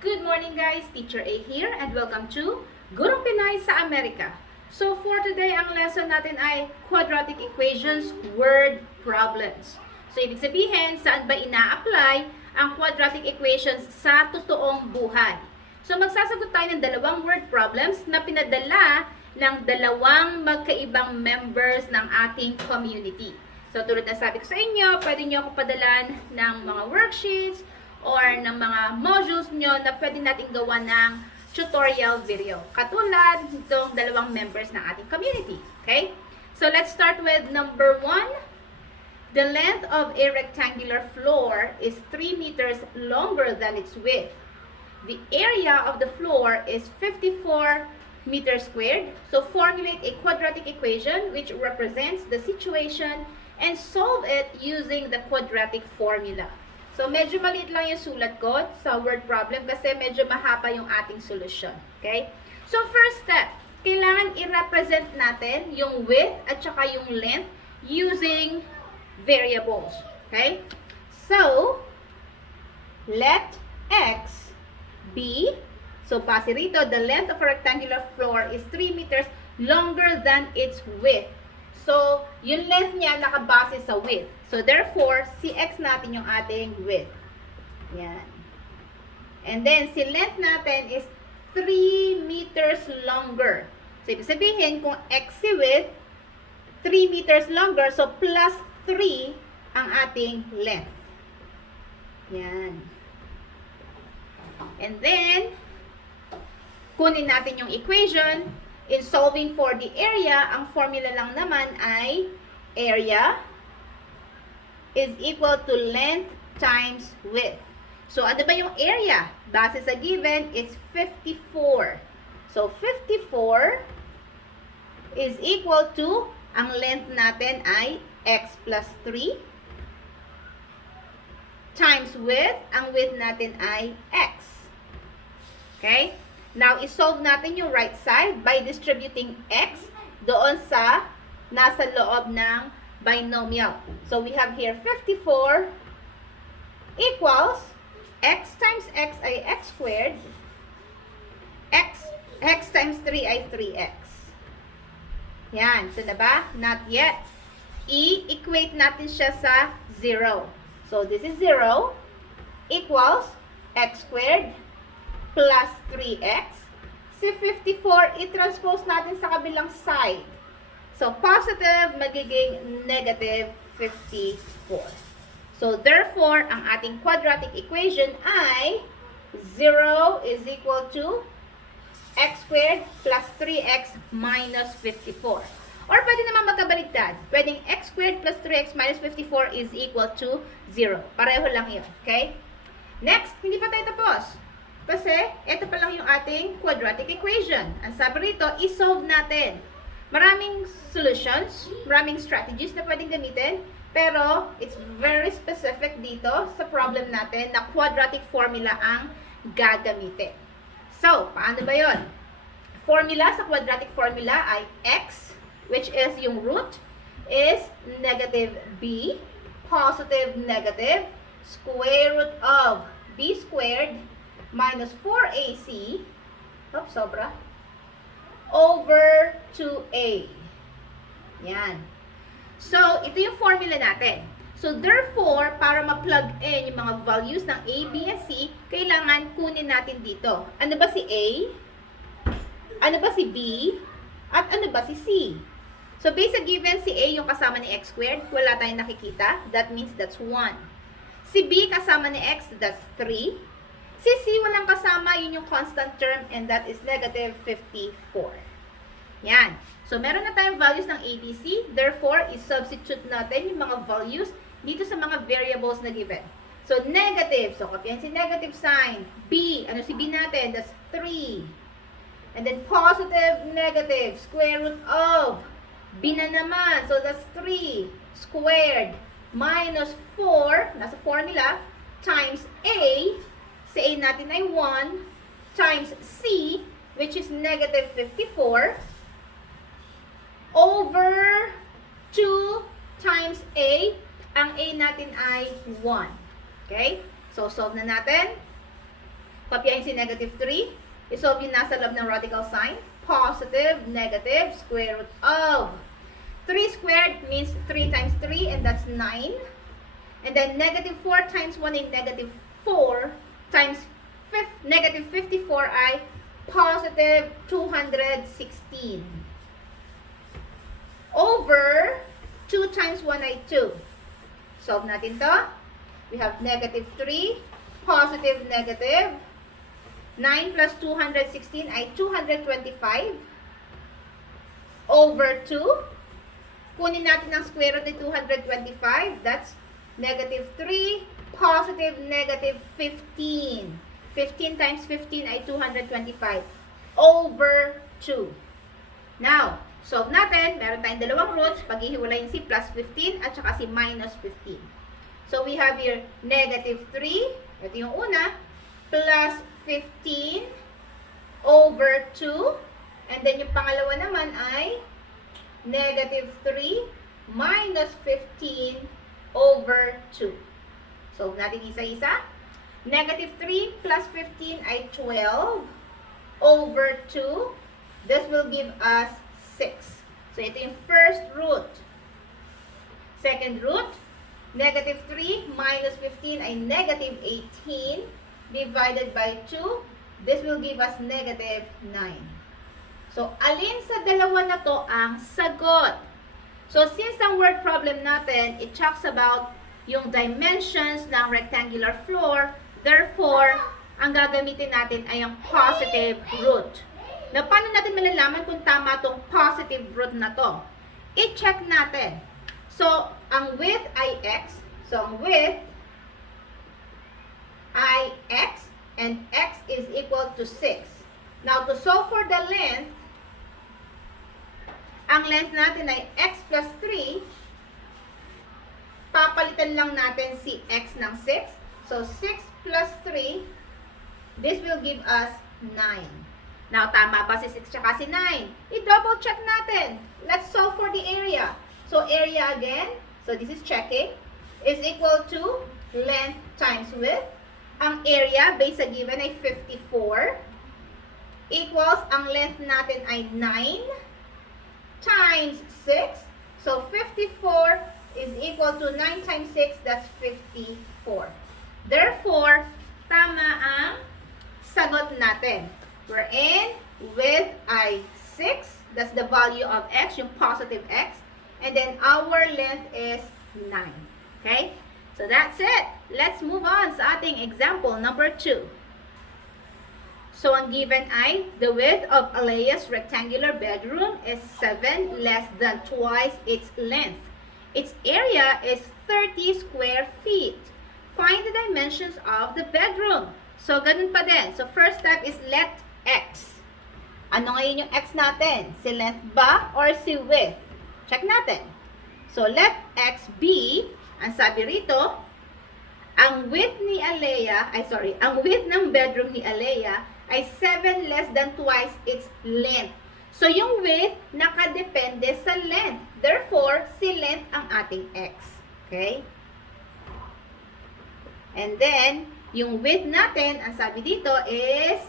Good morning guys, Teacher A here and welcome to Gurong Pinay sa Amerika. So for today, ang lesson natin ay quadratic equations, word problems. So ibig sabihin, saan ba ina-apply ang quadratic equations sa totoong buhay? So magsasagot tayo ng dalawang word problems na pinadala ng dalawang magkaibang members ng ating community. So tulad na sabi ko sa inyo, pwede nyo ako padalan ng mga worksheets or ng mga modules nyo na pwede natin gawa ng tutorial video. Katulad itong dalawang members ng ating community. Okay? So let's start with number 1. The length of a rectangular floor is 3 meters longer than its width. The area of the floor is 54 meters squared. So formulate a quadratic equation which represents the situation and solve it using the quadratic formula. So, medyo maliit lang yung sulat ko sa word problem kasi medyo mahaba yung ating solusyon. Okay? So, first step, kailangan i-represent natin yung width at saka yung length using variables. Okay? So, let x be, so base rito, the length of a rectangular floor is 3 meters longer than its width. So, yung length niya nakabase sa width. So, therefore, si x natin yung ating width. Yan. And then, si length natin is 3 meters longer. So, ibig sabihin, kung x si width, 3 meters longer, so plus 3 ang ating length. Yan. And then, kunin natin yung equation. In solving for the area, ang formula lang naman ay area is equal to length times width. So, ano ba yung area? Base sa given, it's 54. So, 54 is equal to, ang length natin ay x plus 3 times width, ang width natin ay x. Okay? Now, isolve natin yung right side by distributing x doon sa nasa loob ng binomial. So, we have here 54 equals x times x ay x squared, x times 3 ay 3x. Yan. So, diba? Not yet. I-equate natin siya sa 0. So, this is 0 equals x squared plus 3x. Si 54, i-transpose natin sa kabilang side. So, positive magiging negative 54. So, therefore, ang ating quadratic equation ay 0 is equal to x squared plus 3x minus 54. Or pwede naman magkabaligtad. Pwedeng x squared plus 3x minus 54 is equal to 0. Pareho lang yun. Okay? Next, hindi pa tayo tapos. Kasi, ito pa lang yung ating quadratic equation. Ang sabi rito, isolve natin. Maraming solutions, maraming strategies na pwedeng gamitin, pero it's very specific dito sa problem natin na quadratic formula ang gagamitin. So, paano ba yun? Formula sa quadratic formula ay x, which is yung root, is negative b, positive negative, square root of b squared, minus 4ac, sobra, over 2a. Yan. So, ito yung formula natin. So, therefore, para ma-plug in yung mga values ng a, b, and c, kailangan kunin natin dito. Ano ba si a? Ano ba si b? At ano ba si c? So, based sa given, si a yung kasama ni x squared, wala tayong nakikita. That means that's 1. Si b kasama ni x, that's 3. Si C, walang kasama, yun yung constant term, and that is negative 54. Yan. So, meron na tayong values ng A, B, C. Therefore, i-substitute natin yung mga values dito sa mga variables na given. So, negative. So, copyan si negative sign. B. Ano si B natin? That's 3. And then, positive, negative. Square root of. B na naman. So, that's 3 squared minus 4, nasa formula, times A. Si A natin ay 1 times C, which is negative 54, over 2 times A. Ang A natin ay 1. Okay? So, solve na natin. Kopyahin si negative 3. I-solve yung nasa loob ng radical sign. Positive, negative, square root of. 3 squared means 3 times 3, and that's 9. And then negative 4 times 1 ay negative 4 times negative 54 ay positive 216. Over 2 times 1 ay 2. Solve natin to. We have negative 3, positive negative. 9 plus 216 ay 225. Over 2. Kunin natin ang square root ni 225. That's negative 3, positive negative 15. 15 times 15 ay 225. Over 2. Now, solve natin. Meron tayong dalawang roots. Paghihiwalayin si plus 15 at saka si minus 15. So, we have here negative 3. Ito yung una. Plus 15 over 2. And then yung pangalawa naman ay negative 3 minus 15 over 2. Solve natin isa-isa. Negative 3 plus 15 ay 12 over 2. This will give us 6. So, ito yung first root. Second root, negative 3 minus 15 ay negative 18 divided by 2. This will give us negative 9. So, alin sa dalawa na to ang sagot? So, since ang word problem natin, it talks about yung dimensions ng rectangular floor, therefore, ang gagamitin natin ay ang positive root. Na paano natin malalaman kung tama tong positive root na to? I-check natin. So, ang width ay x. So, ang width ay x, and x is equal to 6. Now, to solve for the length, ang length natin ay x plus 3. Papalitan lang natin si x ng 6. So, 6 plus 3, this will give us 9. Now, tama pa si 6 tsaka si 9. I-double check natin. Let's solve for the area. So, area again, so this is checking, is equal to length times width. Ang area, based sa given, ay 54. Equals, ang length natin ay 9 times 6. So, 54 is equal to 9 times 6, that's 54. Therefore, tama ang sagot natin. Wherein, width ay 6. That's the value of x, yung positive x. And then, our length is 9. Okay? So, that's it. Let's move on sa ating example number 2. So, ang given ay, the width of Alea's rectangular bedroom is 7 less than twice its length. Its area is 30 square feet. Find the dimensions of the bedroom. So, ganun pa din. So, first step is let x. Ano ngayon yung x natin? Si length ba or si width? Check natin. So, let x be, ang sabi rito, ang width ni Alea, ang width ng bedroom ni Alea ay 7 less than twice its length. So, yung width nakadepende sa length. Therefore, si length ang ating x. Okay? And then, yung width natin, ang sabi dito is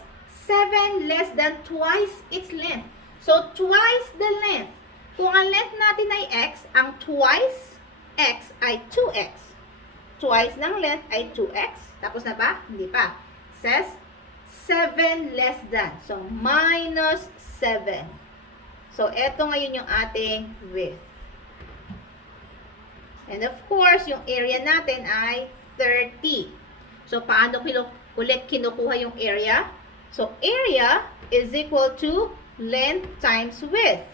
7 less than twice its length. So, twice the length. Kung ang length natin ay x, ang twice x ay 2x. Twice ng length ay 2x. Tapos na ba? Hindi pa. Says 7 less than. So, minus 7. So, eto ngayon yung ating width. And of course, yung area natin ay 30. So, paano ulit kinukuha yung area? So, area is equal to length times width.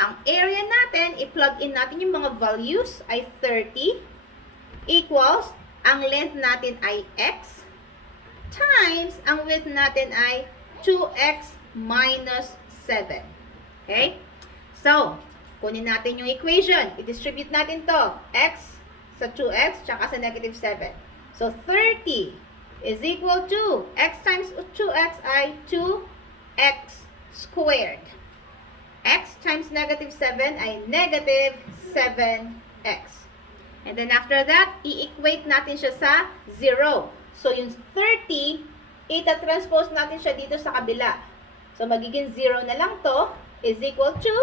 Ang area natin, i-plug in natin yung mga values ay 30 equals, ang length natin ay x times, ang width natin ay 2x minus 7. Okay? So, kunin natin yung equation. I-distribute natin to. X sa 2x, tsaka sa negative 7. So, 30 is equal to, x times 2x ay 2x squared. X times negative 7 ay negative 7x. And then after that, i-equate natin siya sa 0. So, yung 30 ita-transpose natin siya dito sa kabila. So, magiging 0 na lang to is equal to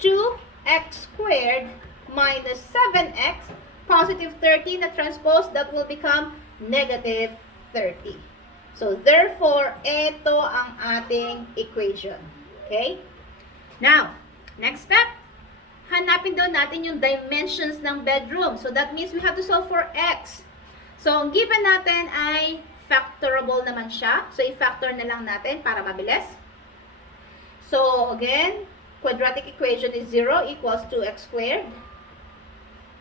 2x squared minus 7x, positive 30 na transpose, that will become negative 30. So, therefore, ito ang ating equation. Okay? Now, next step. Hanapin daw natin yung dimensions ng bedroom. So, that means we have to solve for x. So, ang given natin ay factorable naman siya. So, i-factor na lang natin para mabilis. So, again, quadratic equation is 0 equals 2x squared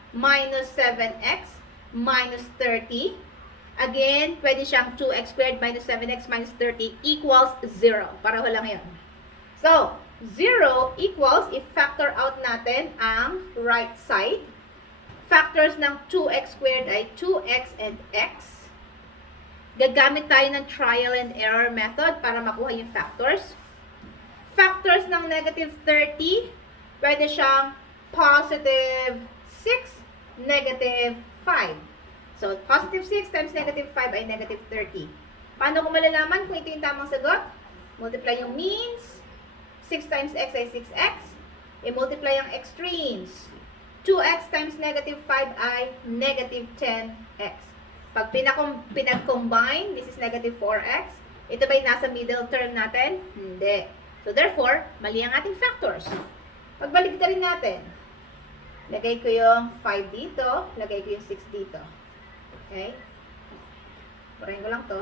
minus 7x minus 30. Again, pwede siyang 2x squared minus 7x minus 30 equals 0. Pareho lang yun. So, 0 equals, if factor out natin ang right side, factors ng 2x squared ay 2x and x. Gagamit tayo ng trial and error method para makuha yung factors. Factors ng negative 30, pwede siyang positive 6, negative 5. So, positive 6 times negative 5 ay negative 30. Paano ko malalaman kung ito yung tamang sagot? Multiply yung means. 6 times x ay 6x. I-multiply ang extremes. 2x times negative 5 ay negative 10x. Pag pinag-combine, this is negative 4x. Ito ba'y nasa middle term natin? Hindi. So, therefore, mali ang ating factors. Pagbalik rin natin. Lagay ko yung 5 dito. Lagay ko yung 6 dito. Okay? Burahin ko lang to.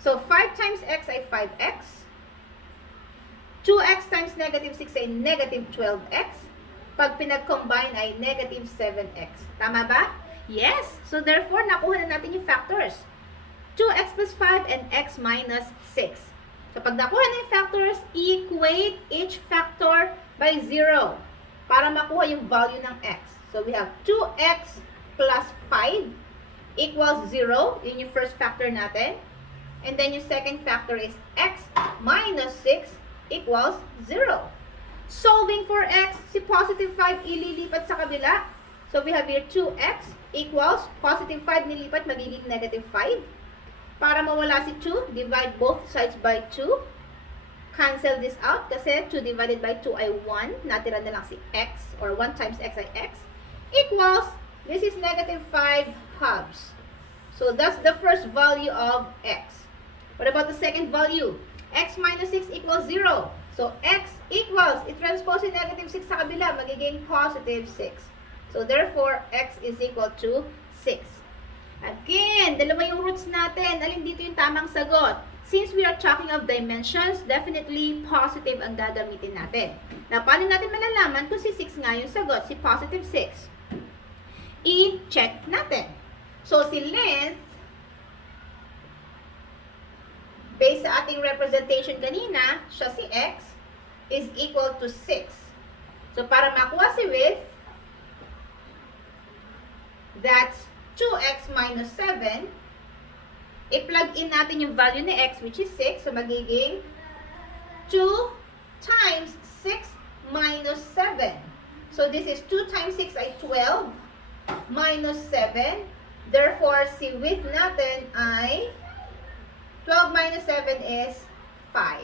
So, 5 times x ay 5x. 2x times negative 6 ay negative 12x. Pag pinag-combine ay negative 7x. Tama ba? Yes! So therefore, nakuha na natin yung factors. 2x plus 5 and x minus 6. So pag nakuha na yung factors, equate each factor by 0 para makuha yung value ng x. So we have 2x plus 5 equals 0. Yun yung first factor natin. And then yung second factor is x minus 6 equals 0. Solving for x, si positive 5 ililipat sa kabila. So, we have here 2x equals positive 5 nilipat, magiging negative 5. Para mawala si 2, divide both sides by 2. Cancel this out kasi 2 divided by 2 ay 1. Natira na lang si x, or 1 times x ay x. Equals, this is negative 5 halves. So, that's the first value of x. What about the second value? X minus 6 equals 0. So, x equals, i-transpose yung negative 6 sa kabila, magiging positive 6. So, therefore, x is equal to 6. Again, dalawa yung roots natin. Alin dito yung tamang sagot? Since we are talking of dimensions, definitely positive ang gagamitin natin. Now, paano natin malalaman kung si 6 nga yung sagot, si positive 6? I-check natin. So, si length, based sa ating representation kanina, siya si x, is equal to 6. So, para makuha si width, that's 2x minus 7. I-plug in natin yung value ni x, which is 6. So, magiging 2 times 6 minus 7. So, this is 2 times 6 ay 12 minus 7. Therefore, si width natin ay 12 minus 7 is 5.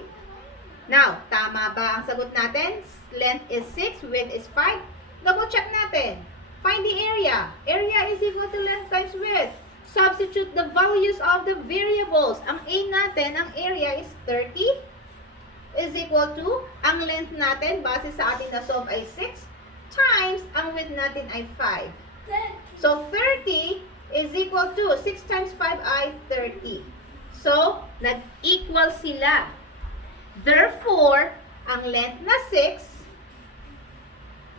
Now, tama ba ang sagot natin? Length is 6, width is 5. Double check natin. Find the area. Area is equal to length times width. Substitute the values of the variables. Ang A natin, ang area is 30 is equal to, ang length natin, base sa ating na-solve ay 6, times ang width natin ay 5. So, 30 is equal to, 6 times 5 ay 30. So, nag-equal sila. Therefore, ang length na 6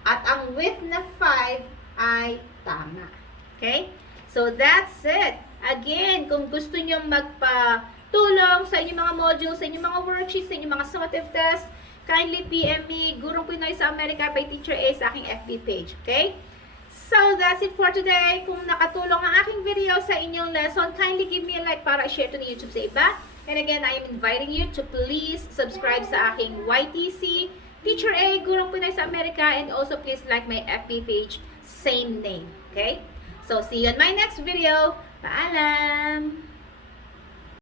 at ang width na 5 ay tama. Okay? So, that's it. Again, kung gusto nyo magpatulong sa inyong mga modules, sa inyong mga worksheets, sa inyong mga summative tests, kindly PM me, Gurong Pinoy sa Amerika by Teacher A sa aking FB page. Okay? So, that's it for today. Kung nakatulong ang aking video sa inyong lesson, kindly give me a like para i-share to the YouTube sa iba. And again, I am inviting you to please subscribe sa aking YTC, Teacher A, Gurong Pinoy sa Amerika, and also please like my FB page, same name. Okay? So, see you in my next video. Paalam!